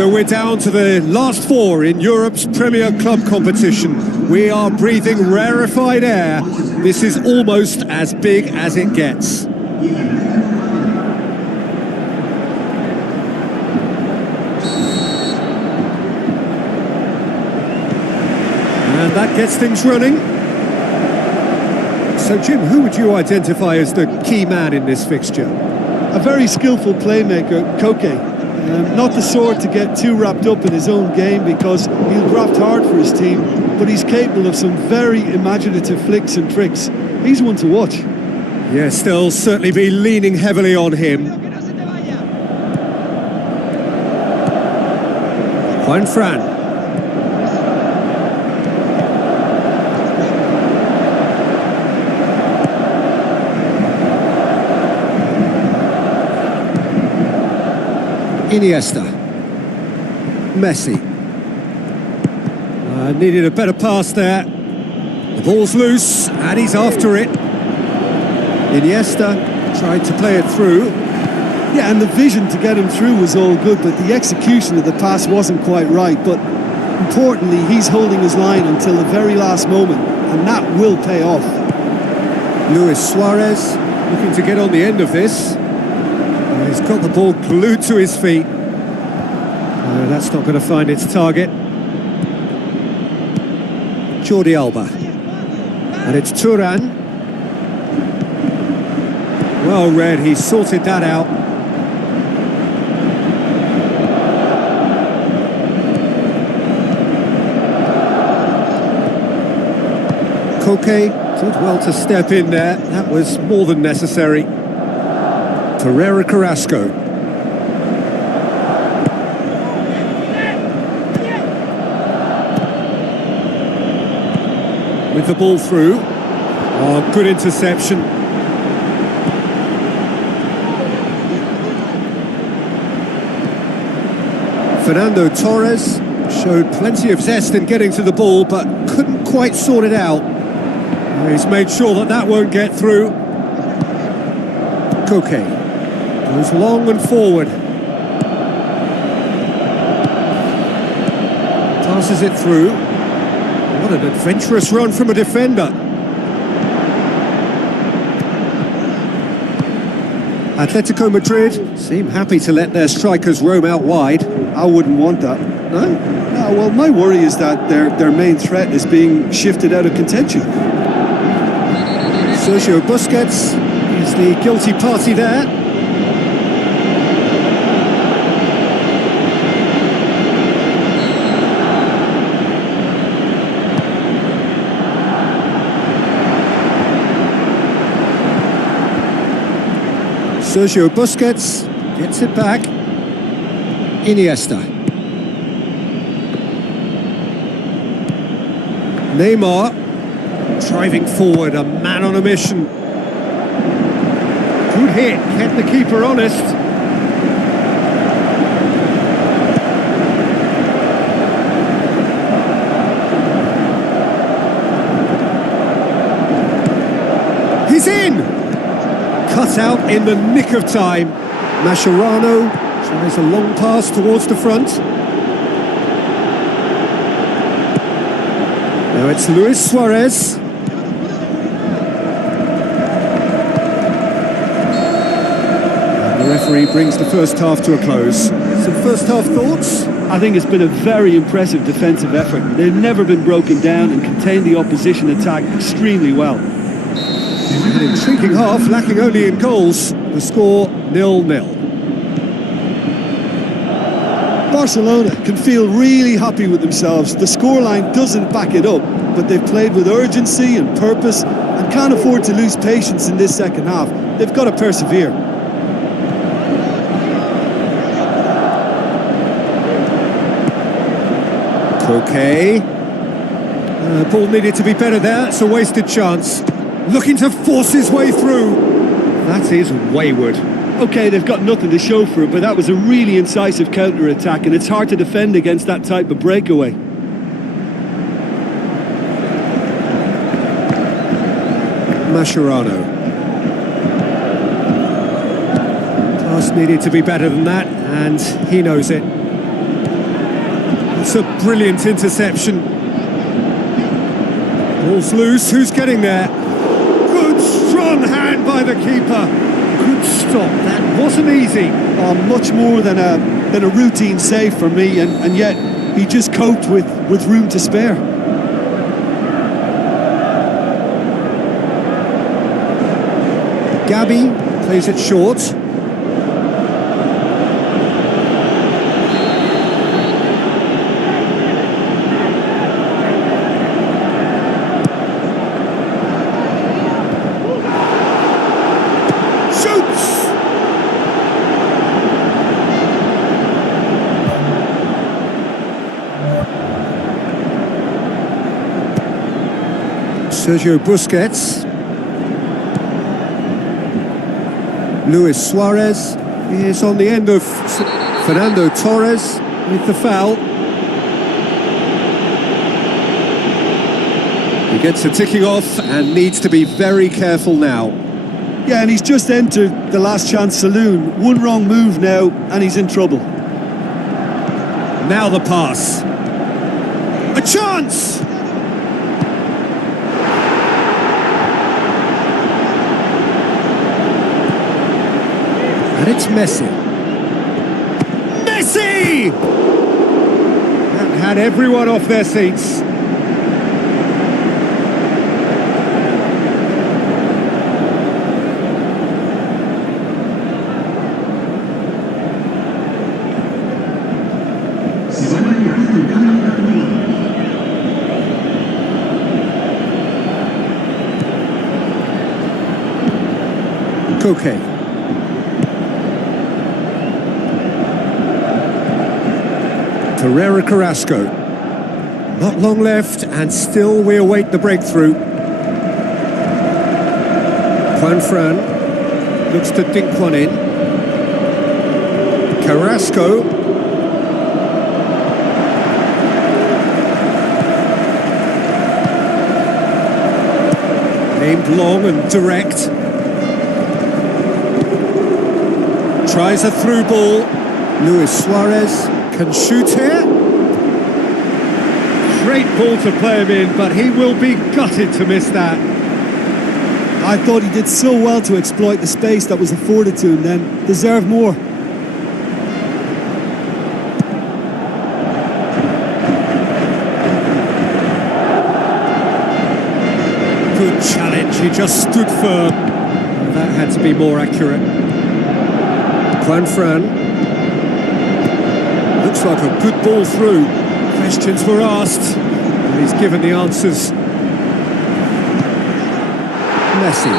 So we're down to the last four in Europe's Premier Club competition. We are breathing rarefied air. This is almost as big as it gets. And that gets things running. So Jim, who would you identify as the key man in this fixture? A very skillful playmaker, Koke. Not the sort to get too wrapped up in his own game because he'll graft hard for his team, but he's capable of some very imaginative flicks and tricks. He's one to watch. Yes, they'll certainly be leaning heavily on him. Juan Fran. Iniesta. Messi. Needed a better pass there. The ball's loose, and he's after it. Iniesta tried to play it through. Yeah, and the vision to get him through was all good, but the execution of the pass wasn't quite right. But importantly, he's holding his line until the very last moment, and that will pay off. Luis Suarez looking to get on the end of this. He's got the ball glued to his feet. That's not going to find its target. Jordi Alba. And it's Turan. Well read, he sorted that out. Koke did well to step in there. That was more than necessary. Pereira Carrasco. With the ball through. Oh, good interception. Fernando Torres showed plenty of zest in getting to the ball, but couldn't quite sort it out. He's made sure that that won't get through. Koke goes long and forward. Passes it through. What an adventurous run from a defender. Atletico Madrid seem happy to let their strikers roam out wide. I wouldn't want that. No? No, well, my worry is that their main threat is being shifted out of contention. Sergio Busquets is the guilty party there. Sergio Busquets gets it back. Iniesta. Neymar driving forward, a man on a mission. Good hit, kept the keeper honest. He's in! Cut out in the nick of time. Mascherano tries a long pass towards the front. Now it's Luis Suarez. And the referee brings the first half to a close. Some first half thoughts? I think it's been a very impressive defensive effort. They've never been broken down and contained the opposition attack extremely well. An intriguing half, lacking only in goals. The score 0-0. Barcelona can feel really happy with themselves. The scoreline doesn't back it up, but they've played with urgency and purpose and can't afford to lose patience in this second half. They've got to persevere. Koke. Ball needed to be better there. It's a wasted chance. Looking to force his way through. That is wayward. OK, they've got nothing to show for it, but that was a really incisive counter-attack, and it's hard to defend against that type of breakaway. Mascherano. Pass needed to be better than that, and he knows it. It's a brilliant interception. Ball's loose, who's getting there? Good strong hand by the keeper. Good stop, that wasn't easy. Much more than a routine save for me, and yet he just coped with room to spare. Gabby plays it short. Sergio Busquets. Luis Suarez is on the end of Fernando Torres with the foul. He gets a ticking off and needs to be very careful now. Yeah, and he's just entered the last chance saloon. One wrong move now and he's in trouble. Now the pass. A chance! And it's Messi. Messi! That had everyone off their seats. Koke. Herrera Carrasco. Not long left, and still we await the breakthrough. Juan Fran looks to dink one in. Carrasco. Aimed long and direct. Tries a through ball. Luis Suarez can shoot here. Great ball to play him in, but he will be gutted to miss that. I thought he did so well to exploit the space that was afforded to him then. Deserved more. Good challenge, he just stood firm. That had to be more accurate. Juan Fran. Looks like a good ball through. Questions were asked, and he's given the answers. Messi.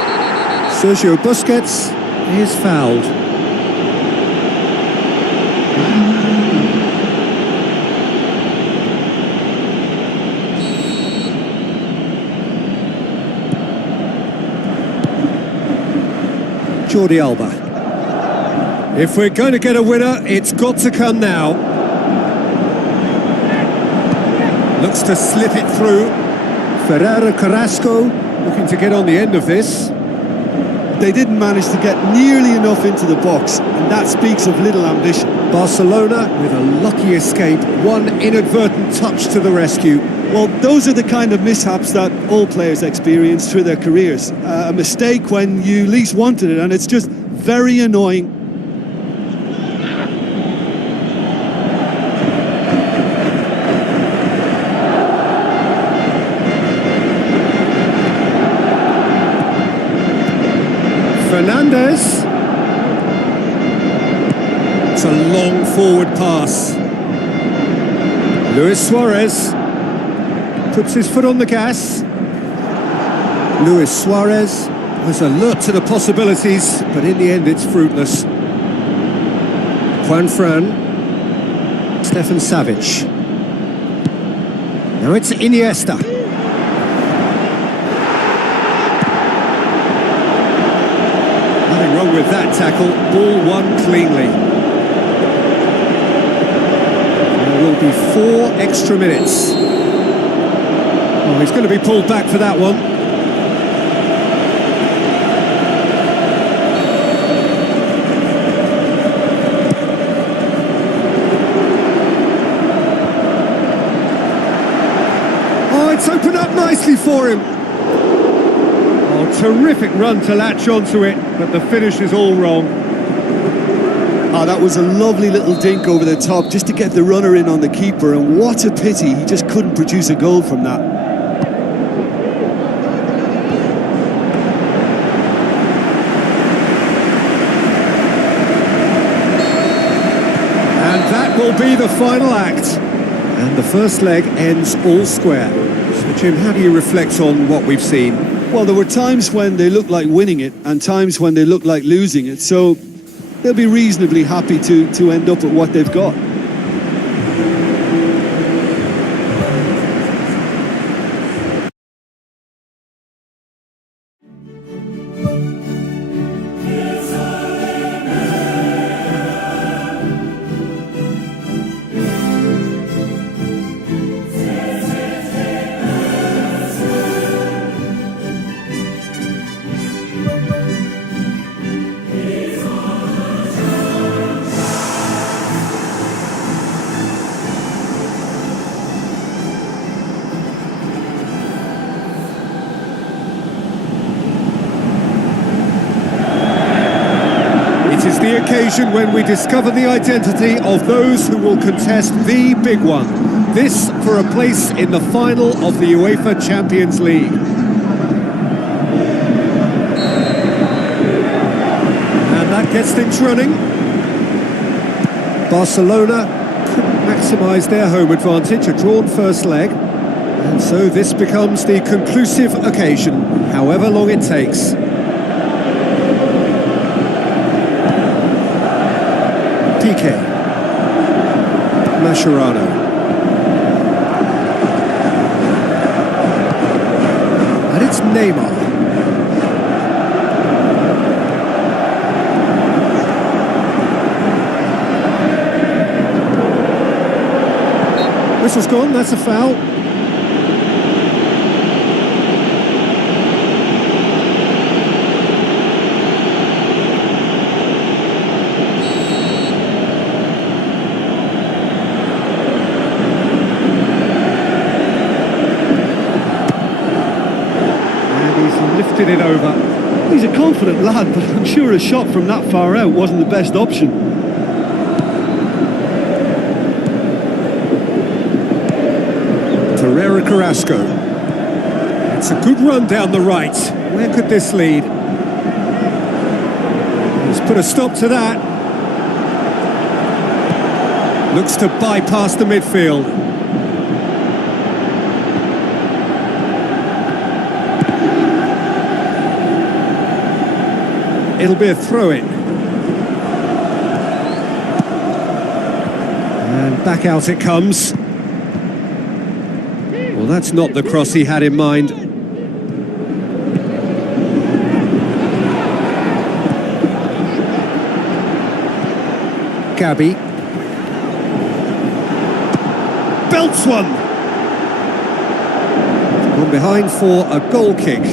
Sergio Busquets is fouled. Jordi Alba. If we're going to get a winner, it's got to come now. Looks to slip it through. Herrera Carrasco looking to get on the end of this. They didn't manage to get nearly enough into the box, and that speaks of little ambition. Barcelona with a lucky escape, one inadvertent touch to the rescue. Well, those are the kind of mishaps that all players experience through their careers. A mistake when you least wanted it, and it's just very annoying. Fernandez. It's a long forward pass. Luis Suarez puts his foot on the gas. Luis Suarez was alert to the possibilities, but in the end it's fruitless. Juan Fran. Stefan Savic. Now it's Iniesta. Nothing wrong with that tackle. Ball won cleanly. There will be 4 extra minutes. Oh, he's going to be pulled back for that one. opened up nicely for him. Oh, terrific run to latch onto it, but the finish is all wrong. Oh, that was a lovely little dink over the top just to get the runner in on the keeper, and what a pity he just couldn't produce a goal from that. And that will be the final act. And the first leg ends all square. So Jim, how do you reflect on what we've seen? Well, there were times when they looked like winning it and times when they looked like losing it, so they'll be reasonably happy to end up at what they've got. It is the occasion when we discover the identity of those who will contest the big one. This for a place in the final of the UEFA Champions League. And that gets things running. Barcelona couldn't maximise their home advantage, a drawn first leg. And so this becomes the conclusive occasion, however long it takes. Piqué, Mascherano, and it's Neymar. Whistle's gone, that's a foul. Lifted it over. He's a confident lad, but I'm sure a shot from that far out wasn't the best option. Pereira Carrasco. It's a good run down the right. Where could this lead? He's put a stop to that. Looks to bypass the midfield. It'll be a throw-in. And back out it comes. Well, that's not the cross he had in mind. Gabi. Belts one! Gone behind for a goal kick.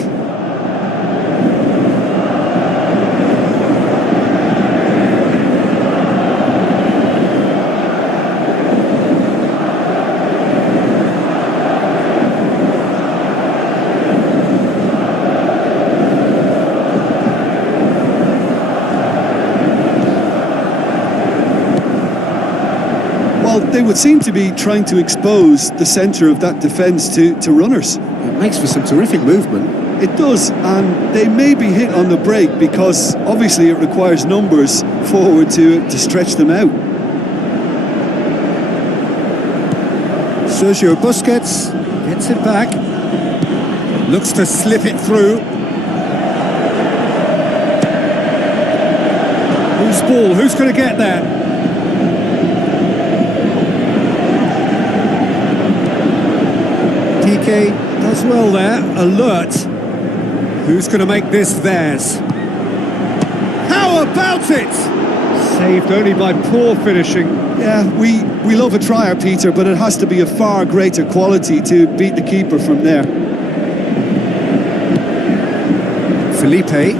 They would seem to be trying to expose the centre of that defence to runners. It makes for some terrific movement. It does, and they may be hit on the break because obviously it requires numbers forward to stretch them out. Sergio Busquets gets it back. Looks to slip it through. Whose ball? Who's going to get there? Piqué does well there, alert. Who's going to make this theirs? How about it? Saved only by poor finishing. Yeah, we love a trier, Peter, but it has to be a far greater quality to beat the keeper from there. Felipe.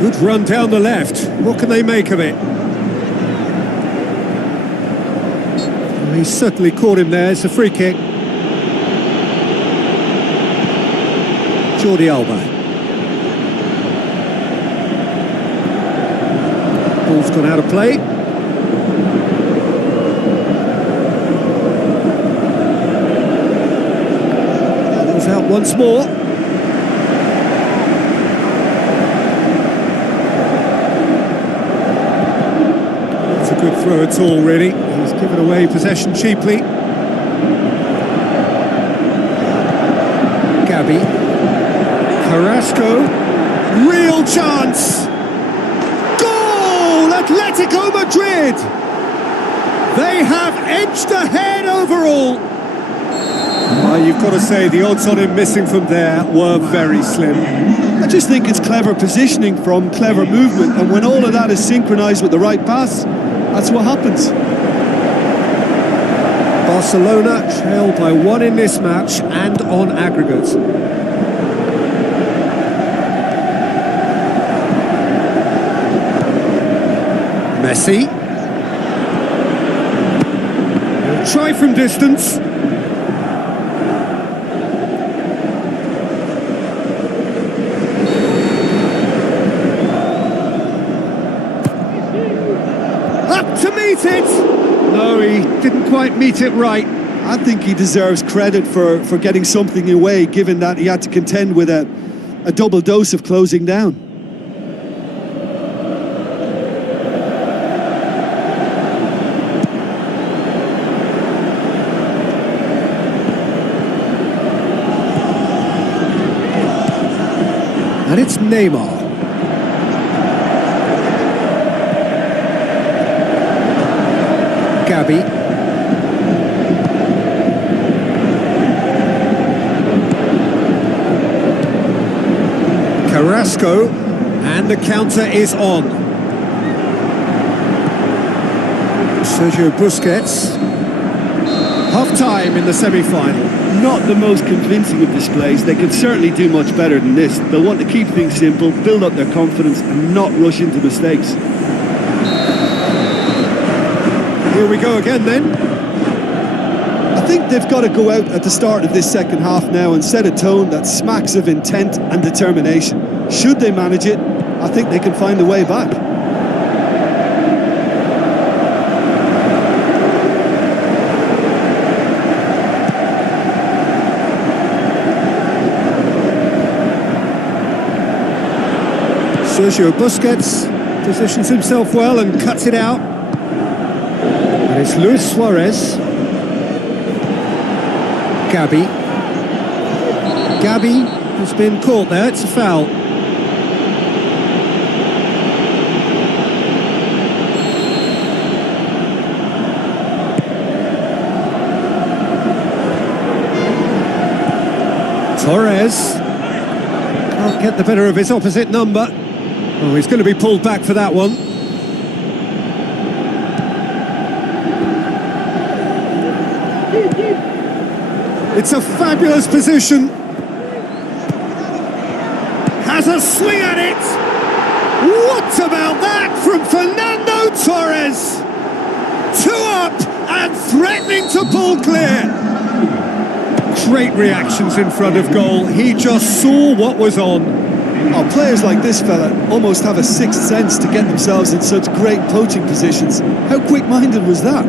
Good run down the left. What can they make of it? He's certainly caught him there. It's a free kick. Jordi Alba. Ball's gone out of play. Ball's out once more. It's a good throw at all, really. He's given away possession cheaply. Gabi. Carrasco, real chance! Goal! Atletico Madrid! They have edged ahead overall! You've got to say, the odds on him missing from there were very slim. I just think it's clever positioning from clever movement, and when all of that is synchronised with the right pass, that's what happens. Barcelona trailed by 1 in this match and on aggregate. Messi. He'll try from distance. Up to meet it! No, he didn't quite meet it right. I think he deserves credit for getting something away, given that he had to contend with a double dose of closing down. And it's Neymar. Gabi. Carrasco. And the counter is on. Sergio Busquets. Half-time in the semi-final. Not the most convincing of displays. They could certainly do much better than this. They'll want to keep things simple, build up their confidence and not rush into mistakes. Here we go again then. I think they've got to go out at the start of this second half now and set a tone that smacks of intent and determination. Should they manage it, I think they can find a way back. Sergio Busquets positions himself well and cuts it out. And it's Luis Suarez. Gabi. Gabi has been caught there, it's a foul. Torres. Can't get the better of his opposite number. Oh, he's going to be pulled back for that one. It's a fabulous position. Has a swing at it. What about that from Fernando Torres? 2 up and threatening to pull clear. Great reactions in front of goal. He just saw what was on. Oh, players like this fella almost have a sixth sense to get themselves in such great poaching positions. How quick-minded was that?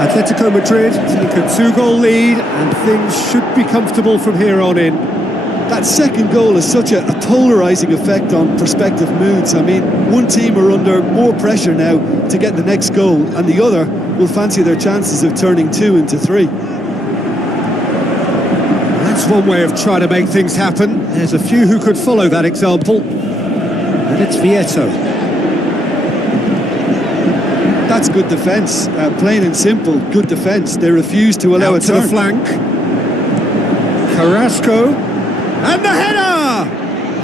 Atletico Madrid take a 2-goal lead and things should be comfortable from here on in. That second goal has such a polarising effect on prospective moods. I mean, one team are under more pressure now to get the next goal and the other will fancy their chances of turning 2 into 3. That's one way of trying to make things happen. There's a few who could follow that example. And it's Vieto. That's good defence, plain and simple, good defence. They refuse to allow Out a to turn. the flank. Carrasco. And the header!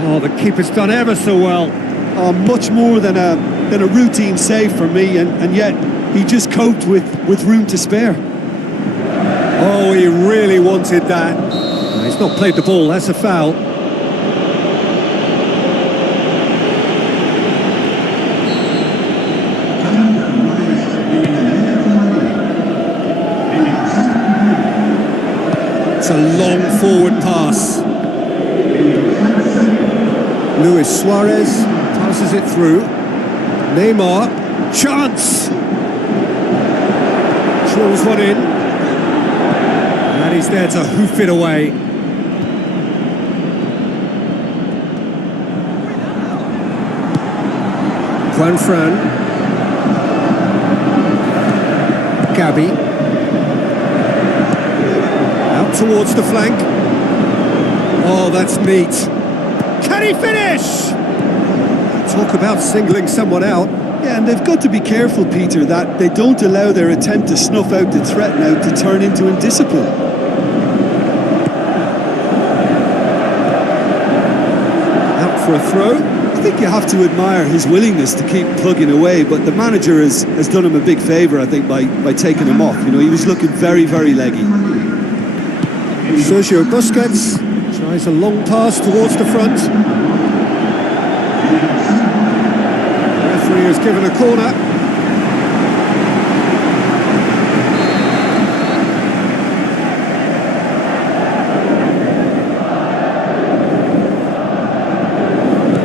Oh, the keeper's done ever so well. Oh, much more than a routine save for me, and yet he just coped with room to spare. Oh, he really wanted that. No, he's not played the ball, that's a foul. That's a long forward pass. Luis Suarez passes it through. Neymar, chance! Drills one in. And he's there to hoof it away. Juanfran. Gabi. Out towards the flank. Oh, that's neat. Can he finish? Talk about singling someone out. Yeah, and they've got to be careful, Peter, that they don't allow their attempt to snuff out the threat now to turn into indiscipline. Out for a throw. I think you have to admire his willingness to keep plugging away, but the manager has done him a big favour, I think, by taking him off. You know, he was looking very, very leggy. Sergio Busquets tries a long pass towards the front. The referee has given a corner.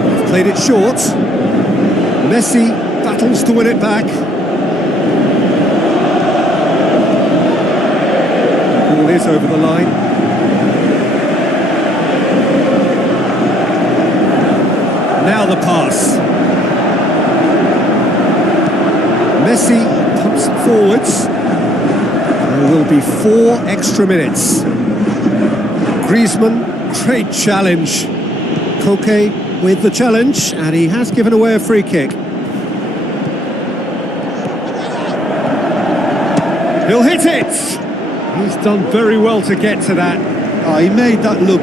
They've played it short. Messi battles to win it back. Ball is over the line. Now the pass. Messi pumps it forwards. There will be 4 extra minutes. Griezmann, great challenge. Koke with the challenge, and he has given away a free kick. He'll hit it! He's done very well to get to that. Oh, he made that look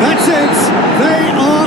That's it! They are